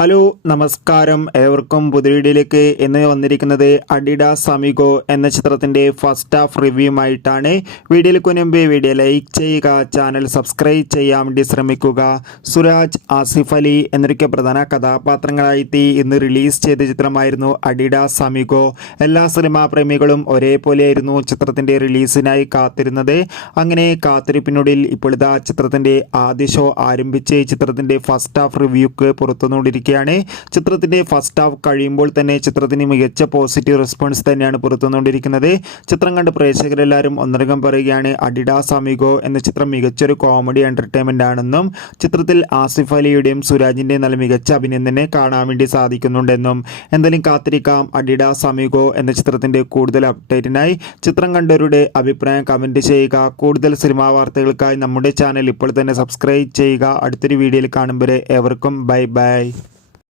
Hello നമസ്കാരം, ഏവർക്കും പുതിയ വീഡിയോയിലേക്ക് ഇന്ന് വന്നിരിക്കുന്നത് അഡിഡാസ് അമിഗോ എന്ന ചിത്രത്തിൻ്റെ ഫസ്റ്റ് ഹാഫ് റിവ്യൂമായിട്ടാണ്. വീഡിയോയിലേക്ക് മുൻപ് വീഡിയോ ലൈക്ക് ചെയ്യുക, ചാനൽ സബ്സ്ക്രൈബ് ചെയ്യാൻ വേണ്ടി ശ്രമിക്കുക. സുരാജ്, ആസിഫ് അലി എന്നൊക്കെ പ്രധാന കഥാപാത്രങ്ങളായി ഇന്ന് റിലീസ് ചെയ്ത ചിത്രമായിരുന്നു അഡിഡാസ് അമിഗോ. എല്ലാ സിനിമാ പ്രേമികളും ഒരേപോലെയായിരുന്നു ചിത്രത്തിൻ്റെ റിലീസിനായി കാത്തിരുന്നത്. അങ്ങനെ കാത്തിരിപ്പിനൊടുവിൽ ഇപ്പോഴത്തെ ചിത്രത്തിൻ്റെ ആദ്യ ഷോ ആരംഭിച്ച് ചിത്രത്തിൻ്റെ ഫസ്റ്റ് ഹാഫ് റിവ്യൂക്ക് പുറത്തുനിന്നുകൊണ്ടിരിക്കുകയാണ്. ചിത്രത്തിന്റെ ഫസ്റ്റ് ഹാഫ് കഴിയുമ്പോൾ തന്നെ ചിത്രത്തിന് മികച്ച പോസിറ്റീവ് റെസ്പോൺസ് തന്നെയാണ് പുറത്തുനിന്നുകൊണ്ടിരിക്കുന്നത്. ചിത്രം കണ്ട് പ്രേക്ഷകരെല്ലാവരും ഒന്നടങ്കം പറയുകയാണ് അഡിഡാസ് അമിഗോ എന്ന ചിത്രം മികച്ചൊരു കോമഡി എന്റർടൈൻമെന്റ് ആണെന്നും ചിത്രത്തിൽ ആസിഫ് അലിയുടെയും സുരാജിന്റെയും നല്ല മികച്ച അഭിനയം തന്നെ കാണാൻ വേണ്ടി സാധിക്കുന്നുണ്ടെന്നും. എന്തായാലും കാത്തിരിക്കാം അഡിഡാസ് അമിഗോ എന്ന ചിത്രത്തിന്റെ കൂടുതൽ അപ്ഡേറ്റിനായി. ചിത്രം കണ്ടവരുടെ അഭിപ്രായം കമന്റ് ചെയ്യുക. കൂടുതൽ സിനിമാ വാർത്തകൾക്കായി നമ്മുടെ ചാനൽ ഇപ്പോൾ തന്നെ സബ്സ്ക്രൈബ് ചെയ്യുക. അടുത്തൊരു വീഡിയോയിൽ കാണുമ്പോൾ ഏവർക്കും ബൈ ബൈ.